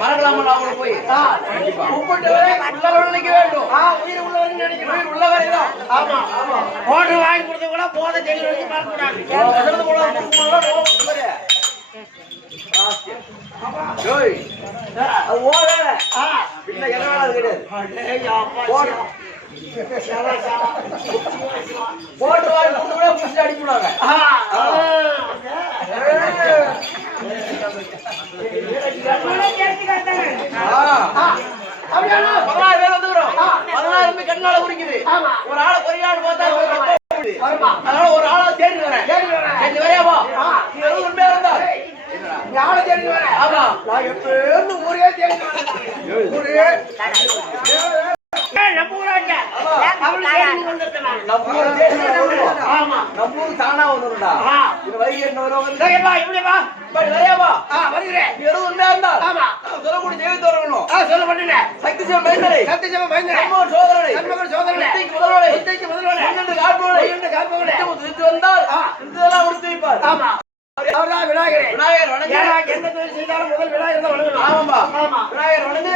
மறக்கலாமா அவங்கள போய் கூப்பிட்டு உள்ளவர்கள் நினைக்க வேண்டும். உயிர் உள்ளவர்கள் நினைக்கணும். உயிர் உள்ளவரை தான். ஆமா ஆமா. போட்டு வாங்கி கொடுத்து கூட போத ஜெயில வச்சு மறக்கூடாது. போட்டு வாங்கி கொடுத்து கூட புடிச்சு அடிக்கிறாங்க. அப்படியானா 16 பேர் வந்துக்கிறோம். 16 பேர் கண்ணால குடிக்குது. ஒரு ஆளை கொரியாடு பார்த்தா அதனால ஒரு ஆளா தேடி வரேன். தேடி வரையாவா நீ 20 பேர் இருந்தா நீ ஆளை தேடி வரேன். ஆமா நான் எப்ப ஊரே தேடி வரேன். ஊரே நம்ம ஊராங்க நம்ம ஊர் தானா வந்துருண்டா. இது வைகை என்ன வருவா வரையாவா வருகிறேன். 20 பேர் இருந்தா சொல்லக்கூடிய தெய்வத்தை வரணும். சொல்ல பண்ணல சக்தி சிவ மைந்தரை சக்தி சிவ மைந்தரை சோதரனை சோதரனை வந்தால் இதெல்லாம் உடுத்து வைப்பார். ஆமா அவர்தான் விநாயகர். விநாயகர் வணங்க. எந்த தொழில் செய்தாலும் முதல் விநாயகர் தான் வணங்கணும். ஆமாம்பா ஆமா விநாயகர் வணங்கு.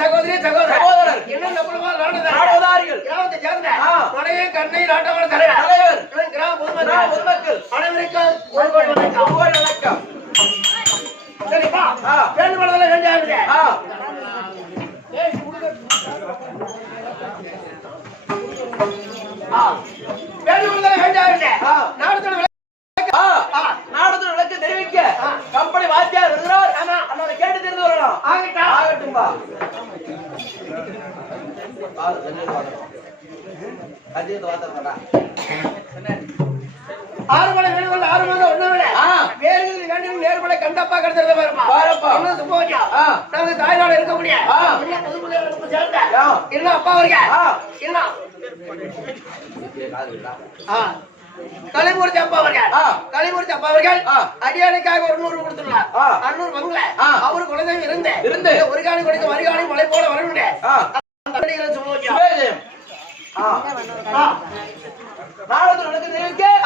சகோதரி சகோதரர் என்ன நாடகதாரிகள் கிராமத்தை சேர்ந்த மனையை கண்ணை நாட்டமான தலைவர் கிராம பொதுமக்கள் அனைவருக்கும் வணக்கம். சரிப்பா வேண்டுமானதெல்லாம் வேண்டியாருங்க. வேண்டுமானதெல்லாம் வேண்டியாருங்க. நாடகத்தோட விளக்கு தெரிவிக்க கம்பெனி வாத்தியார் இருக்கிறார். அண்ணனை கேட்டு தெரிந்து வரலாம். ஆகட்டும்பா. ஆறுமலை வேணுகொள்ள 6 மாதம் ஒண்ணு விட வேறு வேண்டும் நேர்மலை கண்டப்பா கிடைச்சத பாருப்பா. சும்மா நாங்க தாய்நாடு இருக்க முடியாது. இல்ல அப்பா வருங்க இல்ல கலிமூர்த்தி அப்பா அவர்கள் அடியானுக்காக ஒரு 100 கொடுத்துள்ளார். 600 பங்குல அவரு குலதெய்வம் இருந்து ஒரு காணி கொடுக்க மறுகாணி மலை போல வரணுங்க. நாளது நடக்குது.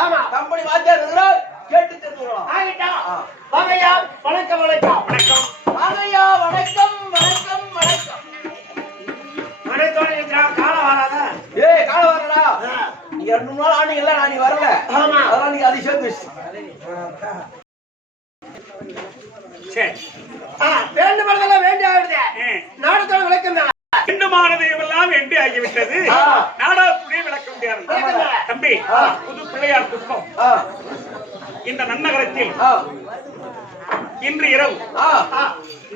ஆமா கம்பெனி வாத்தியார் இருக்கிறார். கேட்டு தெரிஞ்சுக்கலாம். வாங்கய்யா வணக்கம் வணக்கம் வணக்கம். வாங்கய்யா வணக்கம் வணக்கம் வணக்கம். காலம் வராதா? காலம் வரடா. நீங்க 2 நாள் ஆனீங்கல்ல, நான் நீ வரல. ஆமா அதெல்லாம் நீங்க அதை சேர்த்து வேண்டுமானதெல்லாம் வேண்டியாடுது. நாடத்தோட விளக்கம் வேண்டுமானது எல்லாம் வேண்டி ஆகிவிட்டது. நாடகத்துடைய விளக்க முடியாது தம்பி. புது பிள்ளையார் புஷ்பம் இந்த நன்னகரத்தில் இன்று இரவு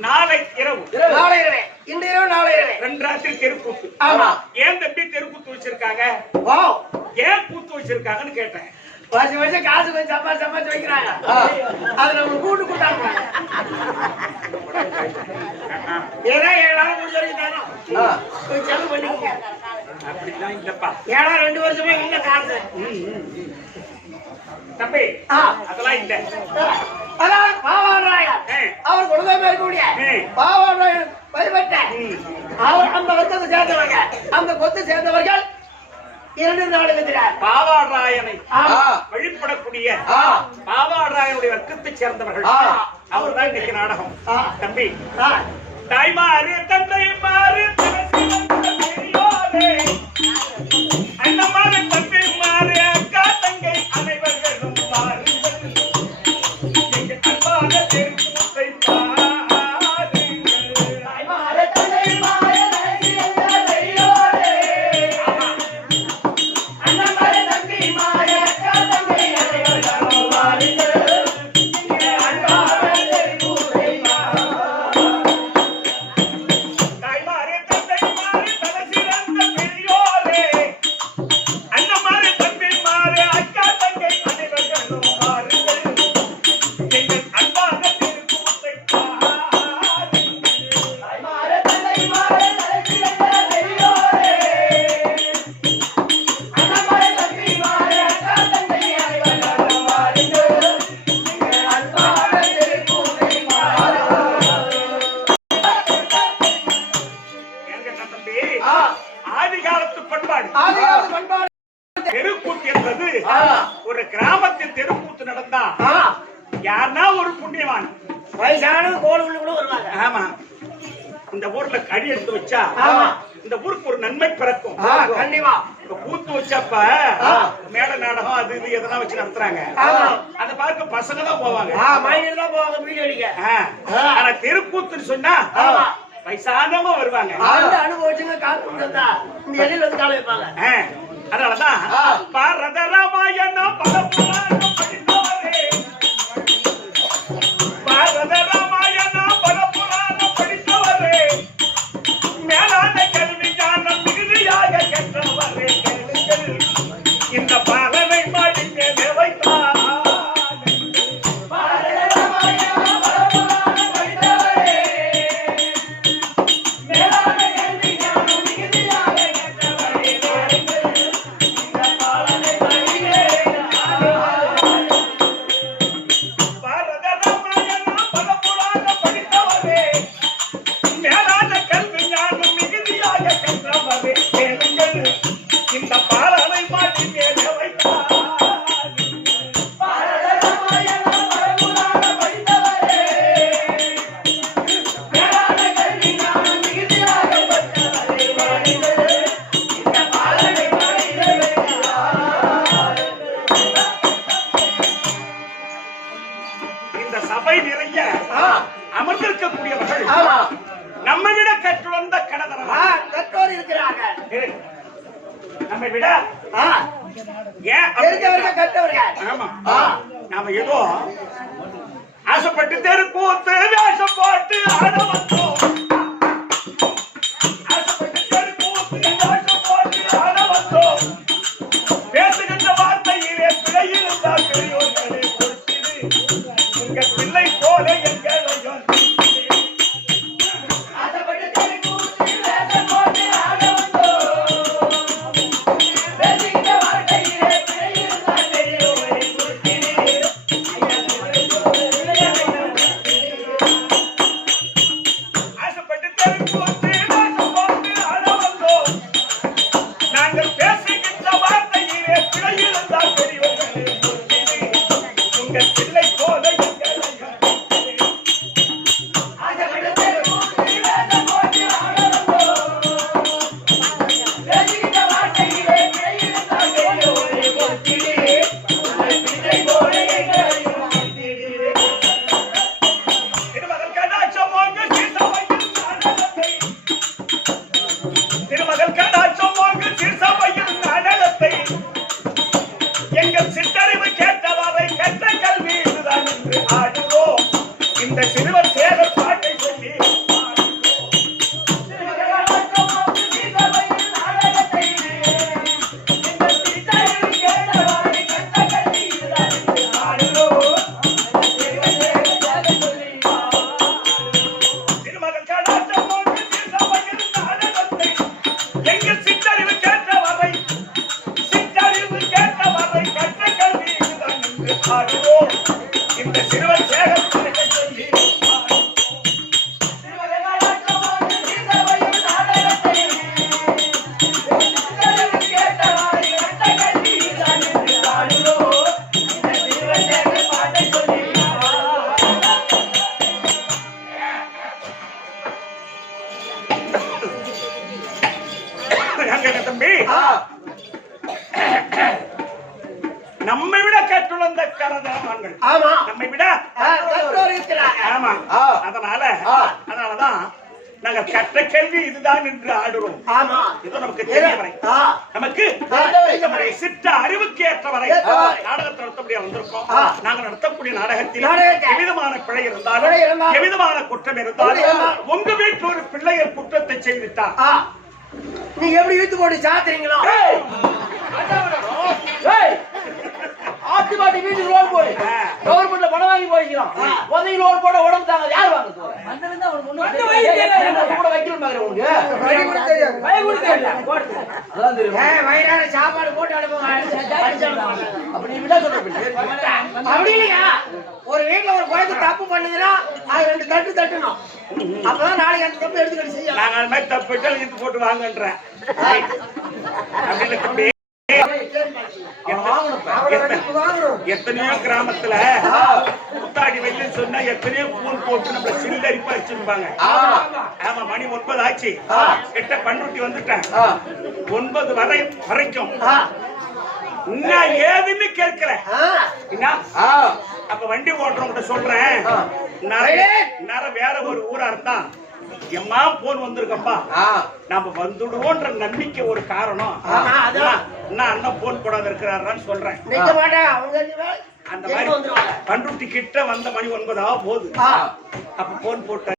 நாளை இரவு இந்த இரவு நாளை 2 ராத்திரி தெருக்கூத்து. ஆமா. ஏன் தம்பி தெருக்கூத்து வச்சிருக்காங்க? வாவ், ஏன் கூத்து வச்சிருக்காங்கன்னு கேட்டேன். வருஷம் காசு கொஞ்சம் சம்பாதிச்சு வைக்கிறாங்க. அது நம்ம கூட்டு கூட்டாங்க. ஏதோ 7 நாள் முடிஞ்ச வரைக்கும் தானே கொஞ்சம் செலவு பண்ணிக்கோங்க. அப்படிலாம் இல்லப்பா ஏன்னா 2 வருஷமா இல்ல காசு. தம்பி அதெல்லாம் இல்ல. அதான் பாவாராயர் அவர் குலதெய்வம் இருக்கக்கூடிய பாவாராயர் வழிபட்ட அவர் அந்த வர்க்கத்தை சேர்ந்தவங்க, அந்த கொத்து சேர்ந்தவர்கள் 2 நாள் இருக்கிறார். பாவாராயனை வழிபடக்கூடிய பாவாராயனுடைய வர்க்கத்தை சேர்ந்தவர்கள் அவர் தான் இன்னைக்கு நாடகம். தம்பி தாய்மாறு தந்தைமாறு அண்ணமாறு தம்பி மாறு அக்கா தங்கை அனைவர்களும் பாருங்கள் எங்கள் அன்பான தெருக்கூத்தை தெருக்கூத்து என்பது ஒரு கிராமத்தில் தெருக்கூத்து நடந்தா யாருன்னா ஒரு புண்ணியவான் வயசான கோல் உள்ள கூட வருவாங்க. ஆமா இந்த ஊர்ல கடி எடுத்து வச்சா இந்த ஊருக்கு ஒரு நன்மை பிறக்கும். கண்டிப்பா இப்ப கூத்து வச்சப்ப மேட நாடகம் அது இது எதனா வச்சு நடத்துறாங்க. அதை பார்க்க பசங்க தான் போவாங்க, மைனர் தான் போவாங்க வீடியோ அடிக்க. ஆனா தெருக்கூத்துன்னு சொன்னா வயசானவங்க வருவாங்க. அனுபவிச்சுங்க காத்து இந்த எல்லையில வந்து கால வைப்பாங்க. அதனாலதான் பாரத ராமாயணம் பலபுராணம் படித்தவரே, பாரத ராமாயணம் பலபுராணம் படித்தவரே, மேலான கல்வி ஞானம் மிகுதியாக கற்றவரே, கேளுங்கள் இந்த பாலனை மாடி மேலே வைத்தார். சபை நிறைய அமர்ந்திருக்கக்கூடியவர்கள் நம்மை விட கற்றுவந்த கற்றோர் இருக்கிறார்கள். நம்மை விட கற்றவர்கள். நாம ஏதோ ஆசைப்பட்டு தெருக்கூத்து வேஷம் போட்டு ஆட வந்தோம். ஆசைப்பட்டு தெருக்கூத்து வேஷம் போட்டு ஆட வந்தோம். பேசுகின்ற வார்த்தையிலே பிழை இருந்தால் பெரியோர்களே பொறுத்திரு, உங்க பிள்ளை போல எங்களையும் சிறுவன் சேகத்தை சொல்லி தம்பி நம்மை விட கற்றுள்ள கரதமான்கள் ஆமா நம்மை விட ஆமா அதனாலதான் நாங்கள் கற்ற கேள்வி இதுதான் என்று ஆடுறோம். ஆமா இது நமக்கு தெரிய வரை நமக்கு சிற்ற அறிவுக்கு ஏற்ற வரை நாடகத்தை நடத்தக்கூடிய வந்திருக்கோம். நாங்கள் நடத்தக்கூடிய நாடகத்தில் எவ்விதமான பிழை இருந்தாலும் எவ்விதமான குற்றம் இருந்தாலும் உங்க வீட்டில் ஒரு பிள்ளைகள் குற்றத்தை செய்துட்டா நீங்க எப்படி இழுத்து போட்டு சாத்துறீங்களோ ஆட்டு மாட்டி வீட்டுக்கு லோன் போடு கவர்மெண்ட்ல பணம் வாங்கி போய்க்கிறோம் உதவி லோன் போட உடம்பு தாங்க யார் வாங்க கூட வைக்கணும் வயிறார சாப்பாடு போட்டு அப்படி விட சொல்ற அப்படி இல்லையா ஒரு வீட்டுல ஒரு குழந்தை தப்பு பண்ணுதுன்னா அது 2 தட்டு தட்டணும் அப்பதான் நாளைக்கு அந்த தப்பு எடுத்துக்கிட்டு செய்யலாம். நாங்க அந்த மாதிரி தப்பு இழுத்து போட்டு வாங்கன்றேன் அப்படின்னு எத்தனையோ கிராமத்துல புத்தாடி வெள்ளி சொன்னா எத்தனையோ பூன் போட்டு நம்ம சில்லரிப்பா வச்சிருப்பாங்க. ஆமா மணி 9 ஆச்சு கிட்ட பண்ருட்டி வந்துட்டேன் 9 வரைக்கும் இன்னும் ஏதுன்னு கேட்கல அப்ப வண்டி ஓட்டுறவங்க சொல்றேன் வேற ஒரு ஊரா இருந்தா எம்மா போன் வந்திருக்கப்பா நாம வந்துடுவோன்ற நம்பிக்கை ஒரு காரணம். அண்ணன் போன் போடாத இருக்கிறாரான்னு சொல்றேன். அந்த மாதிரி பண்ருட்டி கிட்ட வந்த மணி 9 போகுது அப்ப போன் போட்டு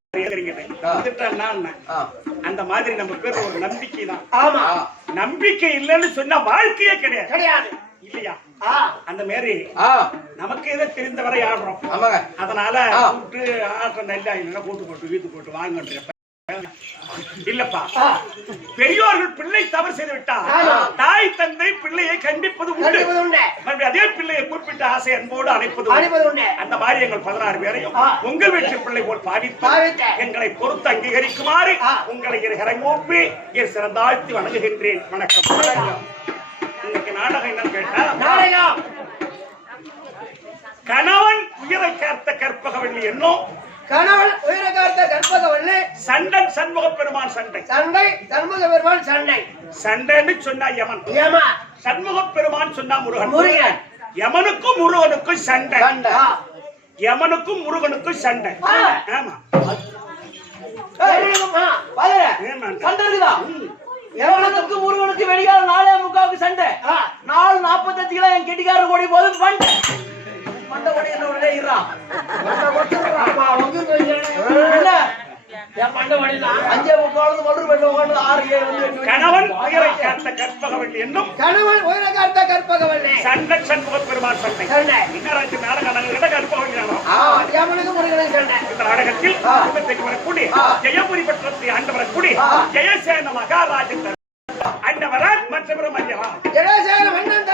அந்த மாதிரி நம்ம பேர் ஒரு நம்பிக்கை தான். நம்பிக்கை இல்லைன்னு சொன்னா வாழ்க்கையே கிடையாது இல்லையா? அந்த மாதிரி நமக்கு எதை தெரிந்தவரை ஆடுறோம். அதனால கூட்டு ஆட்ட நல்லா இல்லைன்னா கூட்டு போட்டு வீட்டு போட்டு வாங்க இல்லப்பா. பெரியோர்கள் பிள்ளை தவறு செய்து விட்டால் தாய் தந்தை பிள்ளையை கண்டிப்பது உண்டு. அதே பிள்ளையை குறிப்பிட்ட ஆசை அன்போடு அழைப்பது உண்டு. அந்த மாதிரி எங்கள் 16 பேரையும் உங்கள் வீட்டு பிள்ளை போல் பாவித்து எங்களை பொறுத்து அங்கீகரிக்குமாறு உங்களை இறைமூப்பி சிறந்தாழ்த்தி வணங்குகின்றேன். வணக்கம். இன்னைக்கு நாடகம் என்னன்னு கேட்டா கணவன் உயிரை காத்த கற்பகவல்லி என்னும் கணவன் உயிரை காத்த கற்பகவல்லி சண்டன் சண்முக பெருமான் சண்டை சண்முக பெருமான் சண்டைன்னு சொன்னா யமன் சண்முக பெருமான் சொன்னா முருகன் யமனுக்கும் முருகனுக்கும் சண்டை யமனுக்கும் முருகனுக்கும் சண்டை. ஆமா சண்டை இருக்குதா? எவனுக்கு முருகனுக்கு வெளியால் 4:45 சண்டை 4:45 என் கெட்டிக்காரர் ஓடி போது மண்டை ஓடி என்ன உடனே இருறான் கணவன் உயிரை காத்த கற்பகவல்லி என்னும் கணவன் உயிரை காத்த கற்பகவல்லி சண்டன் சண்முக பெருமான் சண்டை. இன்னராட்சி நாடகம் கற்பகவல்லி இந்த நாடகத்தில் வரக்கூடிய ஜெயபுரி பட்டத்தை ஆண்டு வரக்கூடிய ஜெயசேன மகாராஜன் அண்டவரால் மற்றவரும் ஐயா ஜெயசேன மன்னன்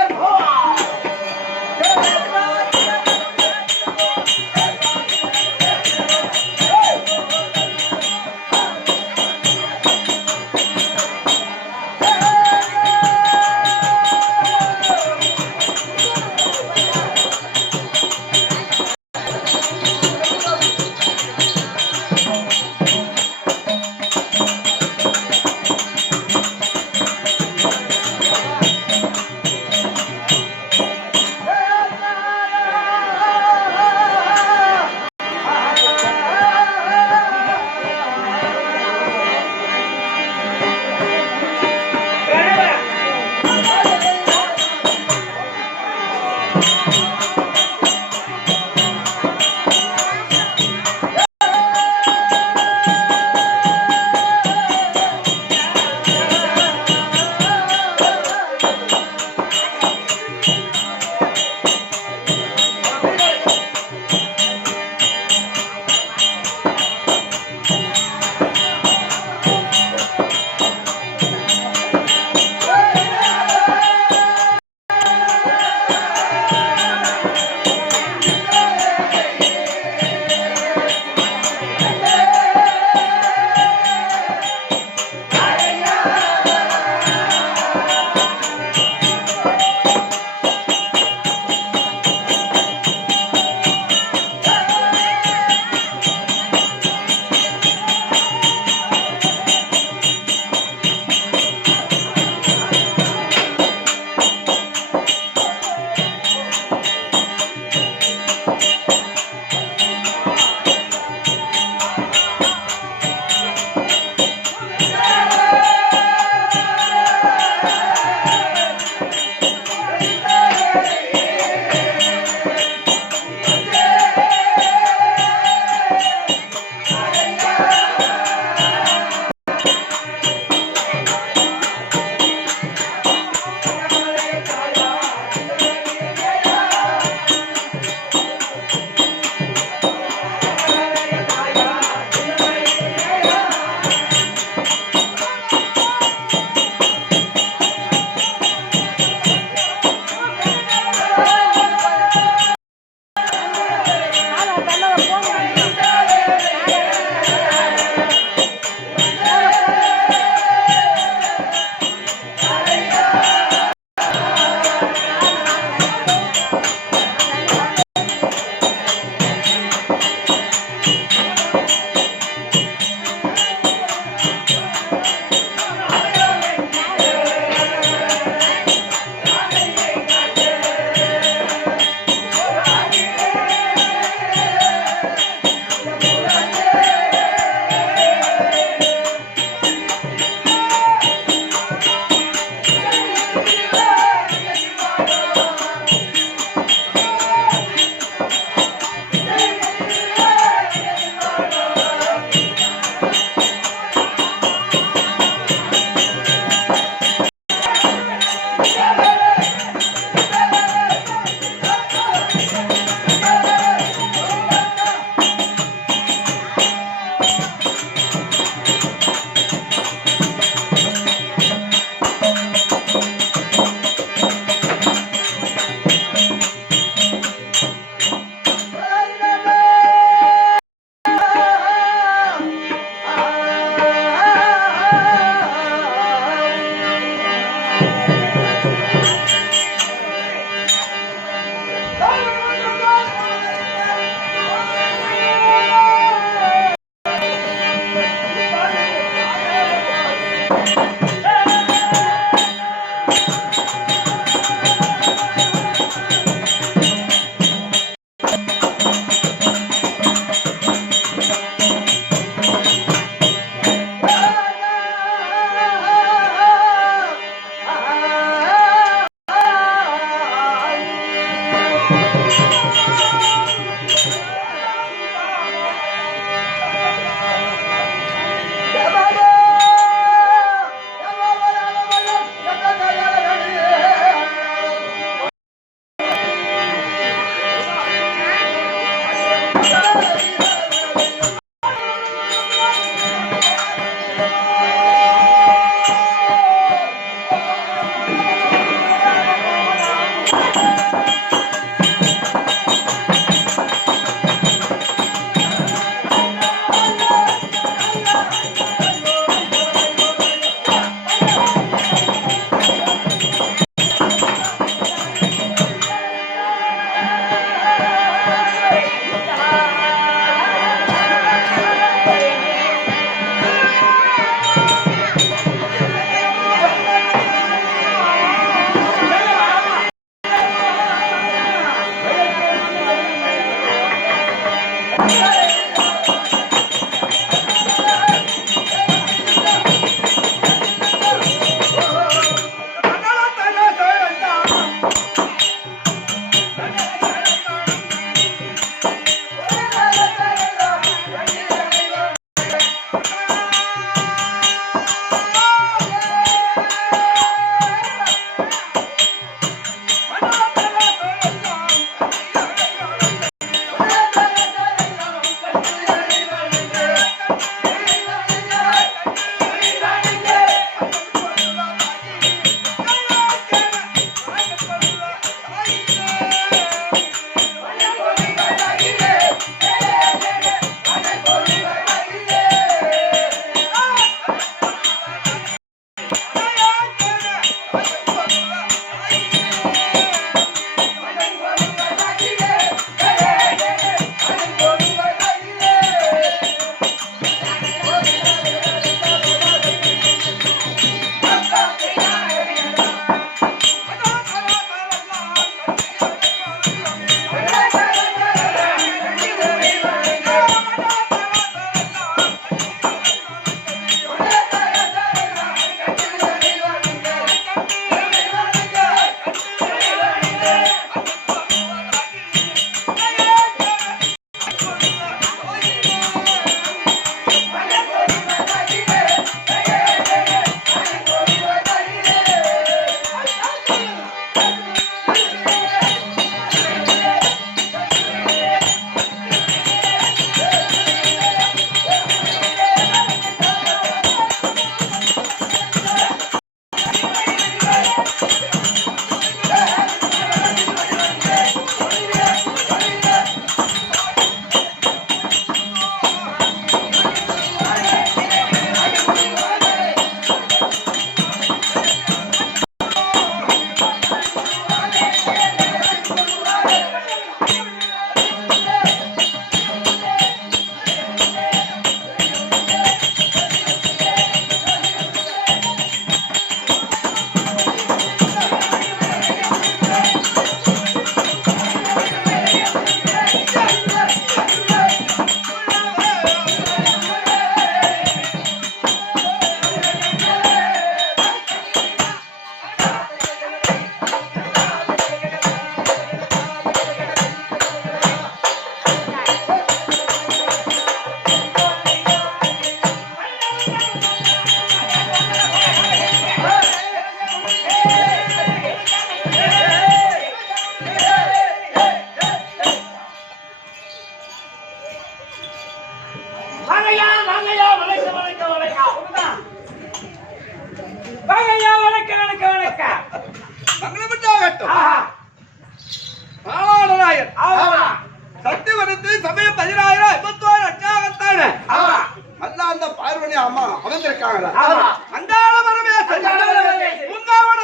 பார்வதி அம்மா அமைந்திருக்காங்களா ஆமா. அந்தாள வரவே அந்தாள வரவே. முந்தாவன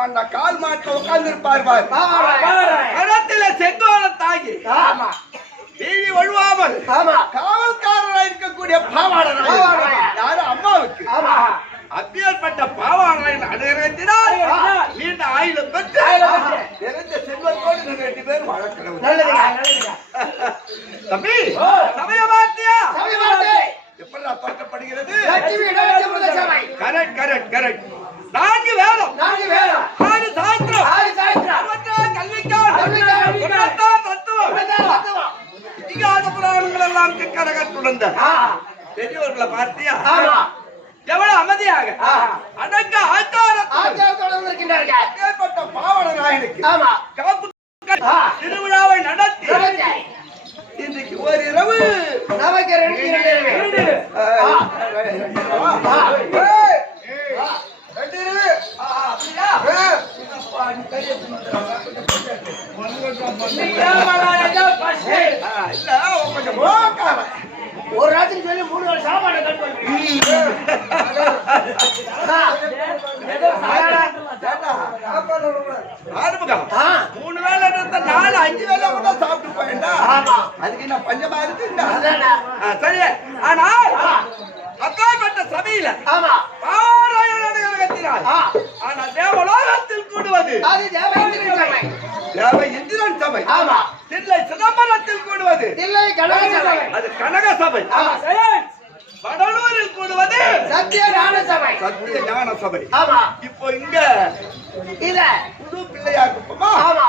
மண்ட கால் மாட்ட உட்கார்ந்து இருப்பார் பார். பாவாடராயன். கரத்தில செங்கோலம் தாங்கி ஆமா வீதி வழுவாமல் ஆமா காவல்காரராக இருக்கக்கூடிய பாவாடராயன் யாரு அம்மாவுக்கு ஆமா அப்பேற்பட்ட பாவாடராயன் அனுகிரகத்தினால் நீண்ட ஆயுளம் பெற்று நிறைந்த செல்வத்தோடு நீங்க 2 பேரும் வளர்க்கிறவங்க. நல்லதுங்க நல்லதுங்க. தம்பி சமயமாத்தியா சமயமாத்தே. எப்படா தோற்றப்படுகிறது? லட்சுமி இடமிருந்த சபை. Correct correct correct. 4 வேதம் 4 வேதம் 6 சாஸ்திரம் 6 சாஸ்திரம் 66 கல்விக்கால் கல்விக்கால். 16 தத்துவம் தத்துவம். இதிகாச புராணங்கள் எல்லாம் கரகத்துடன் ஆ பெரியவர்களை பார்த்தியா ஆமா எவ்வளவு அமைதியாக அடங்க ஆச்சாரத்தோடு ஆச்சாரத்தோடு வந்திருக்கின்றார்கள். ஏற்பட்ட பாவடராயனுக்கு ஆமா காப்பு ஆ. திருவிழாவை நடத்தி நடத்தி. இன்றைக்கு ஒரு இரவு நமக்கு 2 இரவு. ஆ. ஆ. இல்ல கொஞ்சம் போக்காம ஒரு ராத்திரி சொல்லி 3 நாள் சாப்பாடு கட் பண்ணுவீங்க. ஆரம்பம் ஆ. 3 வேளை எடுத்த 4 5 வேளை கூட சாப்பிட்டு போயிட்டா ஆமா. அதுக்கு என்ன பஞ்சமா இருக்குண்டா அதானே. சரி ஆனால் அக்காப்பட்ட சபையில ஆமா பாராயணத்தினால் ஆ. ஆனா தேவலோகத்தில் கூடுவது அது தேவயிந்திரன் சபை. தேவ இந்திரன் சபை ஆமா தில்லை சிதம்பரத்தில் கூடுவது தில்லை கனக சபை. அது கனக சபை ஆமா வடலூரில் கூடுவது சத்திய ஞான சபை. சத்திய ஞான சபை. ஆமா இப்போ இங்க இத புது பிள்ளையார் குப்பமா ஆமா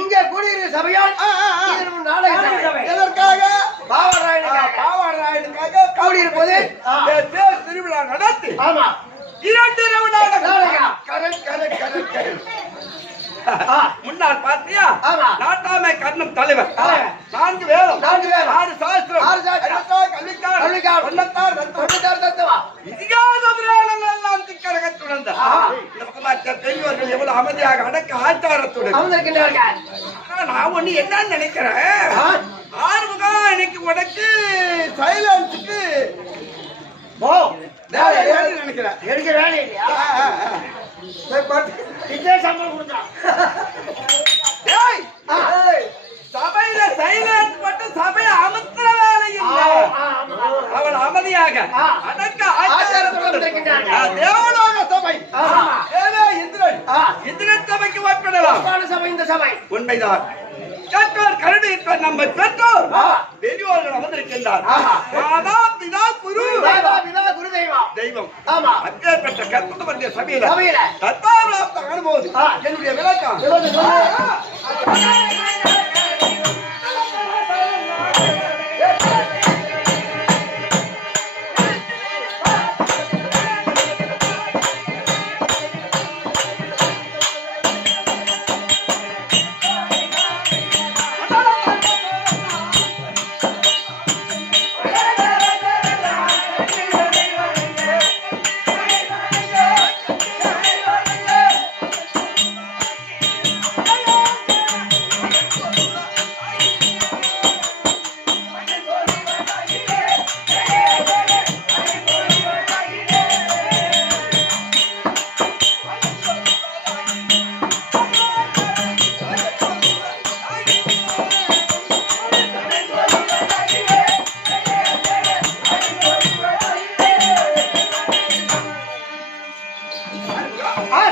இங்க கூடியிருக்கிற சபையால் இது நம்ம நாடக சபை. எதற்காக பாவராயனுக்காக பாவாராயனுக்காக கூடியிருப்பது தேர் திருவிழா நடத்தி ஆமா 2 இரவு நாடகம். நாடகம். Correct correct correct correct. ஆ. முன்னாள் பாத்தியா ஆமா. நாட்டாமை கர்ணம் தலைவர் ஆ. 4 வேதம் 4 வேதம். 6 சாஸ்திரம் 6 சாஸ்திரம். 16 கல்விக்கால் கல்விக்கால். 16 தத்துவம் தொண்ணூத்தாறு தத்துவம். இதிகாச புராணங்கள் எல்லாம் திக்கரகத்துடன் ஆஹா. இந்த பக்கம் பார்த்த பெரியவர்கள் எவ்வளவு அமைதியாக அடக்க ஆச்சாரத்துடன் அமர்ந்திருக்கின்றார்கள். ஆனா நான் ஒண்ணு என்னன்னு நினைக்கிறேன் ஆ. ஆறுமுகம் இன்னைக்கு உனக்கு சைலன்ஸுக்கு ஓ வேலை இல்லைன்னு நினைக்கிறேன். எடுக்க வேலை இல்லையா? சரி, பாத்து. இதே சம்பளம் கொடுத்தான். டேய், ஆ. சபையில சைலன்ஸ் மட்டும் சபையை அமுத்துற வேலை இல்லை. அவள் அமைதியாக ஆ. அடக்க ஆச்சாரத்துடன் ஆச்சாரத்துடன் வந்திருக்கின்றார்கள். தேவலோக சபை ஆமா. ஏதோ இந்திரன் ஆ. இந்திரன் சபைக்கு வாய்ப்பிடலாம். சிறப்பான சபை இந்த சபை. உண்மைதான். பெற்றோர் கருணையிட்ட நம்ம பெற்றோர் ஆ. பெரியோர்கள் அமர்ந்திருக்கின்றார். ஆஹா. மாதா பிதா குரு தேவா, பிதா, குரு தெய்வம். தெய்வம் ஆமா. அப்பேற்பட்ட கற்பனை பண்ணிய சபையில சபையில. தத்தாராப்த அனுபவம் ஆ. என்னுடைய விளக்கம் சொல்லுங்க, சொல்லுங்க.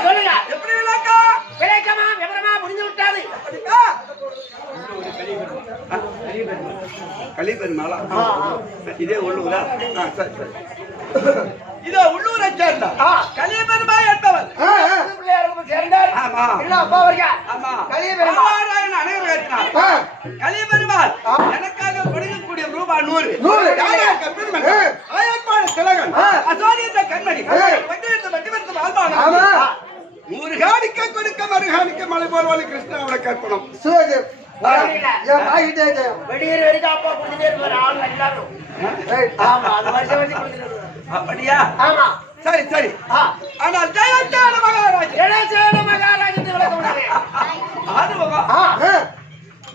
சொல்லுங்க. எப்படி விளக்கம் விளக்கமா விவரமா முடிஞ்சு விட்டாது. கலிபெருமாளா ஆ, இதே உள்ளூரா சரி சரி இதோ உள்ளூரை சேர்ந்த ஆ. கலிபெருமா என்பவர் புது பிள்ளையாருக்கு சேர்ந்தார். ஆமா. இல்ல அப்பா அவர்கள். ஆமா கலிபெருமாள். பாவாராயன் அனைவரும் ஆ. கலிபெருமாள் ஆ. எனக்காக கொடுக்கக்கூடிய ரூபாய் 100 100. யாராக பெருமன் ஆயப்பாடு திலகன் ஆ. அசோதித்த கண்மணி ஆ. வண்டியத்த வண்டிவர்த்த வாழ்வான ஆமா. 100 காணிக்க கொடுக்க மறுகாணிக்க மலை போல்வாளி கிருஷ்ணாவோட கற்பனம் வெடியேறு வரைக்கும் அப்பா குடிச்சிட்டே இருப்பாரு ஆள் எல்லாரும். ஆமா அது வருஷம் வருஷம் குடிச்சிட்டு வருவாரு. அப்படியா ஆமா. சரி சரி ஆ. ஆனால் ஜெயந்தான மகாராஜ் ஜெயசேன மகாராஜத்தை விளக்க முடியாது. ஆறுமுகம் ஆ.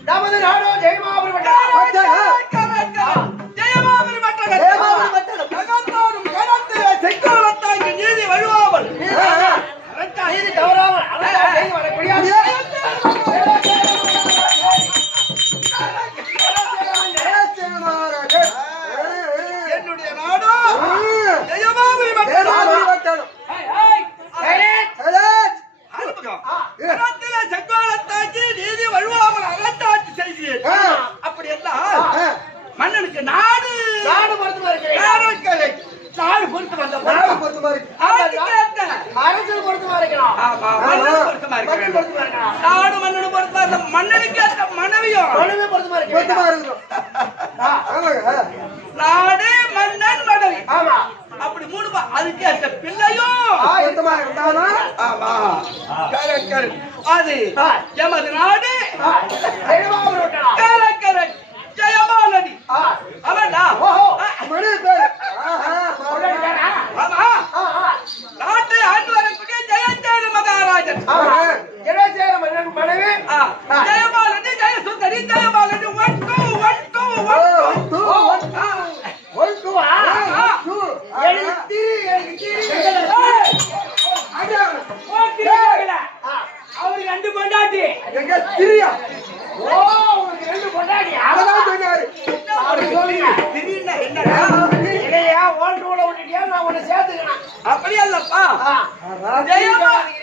நமது நாடோ ஜெயமாபுரி ஜெயமாபுரி மட்டகம் ஜெகத்தோடும் கடத்திலே செங்கோலத்தாங்கி நீதி வழுவாமல் நீதி தவறாமல் பொருத்தம் அந்த யாருக்கு பொருத்தமா இருக்கு? ஆதிக்கேத்த அரசு பொருத்தமா இருக்கணும். ஆமா மன்னனுக்கு பொருத்தமா மக்கள் இருக்கு பொருத்தமா இருக்கணும். நாடு மன்னனுக்கு பொருத்தமா அந்த மன்னனுக்கு ஏத்த மனைவியும் மனைவி பொருத்தமா இருக்கு. பொருத்தமா இருக்கணும். ஆமாங்க. நாடு மன்னன் மனைவி ஆமா. அப்படி மூணு அதுக்கு ஏத்த பிள்ளையும் பொருத்தமா இருந்தானா? ஆமா கரெக்ட் கரெக்ட் அது எமது நாடு தெளிவா விட்டலாம். கரெக்ட் கரெக்ட் ஜெயமாலதி அவன்டா ஓஹோ மணி பேர். ஆஹா ஆமா நாட்டை ஆண்டு வரக்கூடிய ஜெயச்சேன மகாராஜன் ஜெயச்சேர மன்னன் மனைவி ஜெயமாலதி ஜெயசுந்தரி ஜெயமாலதி 1 2 1 2 1 2 அவருக்கு ரெண்டு பொண்டாட்டி. எங்க திரியா ஓ உங்களுக்கு ரெண்டு பொண்டாட்டி. அதான் சொன்னாரு. அப்படி சொல்லுங்க. திடீர்னு என்னடா இல்லையா ஓன் ரூல விட்டுட்டியா நான் உன்னை சேர்த்துக்கணும். அப்படியே இல்லப்பா ஜெயமாலதி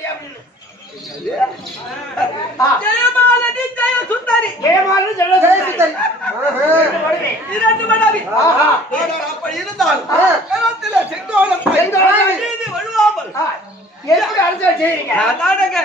ஜெயமாலதி ஜெயசுந்தரி ஜெயமாலதி ஜெயசுந்தரி. இரண்டு மனைவி அப்ப இருந்தால் களத்திலே செங்கோலம் நீதி வழுவாமல் எப்படி அரசியல் செய்றீங்க? அதானங்க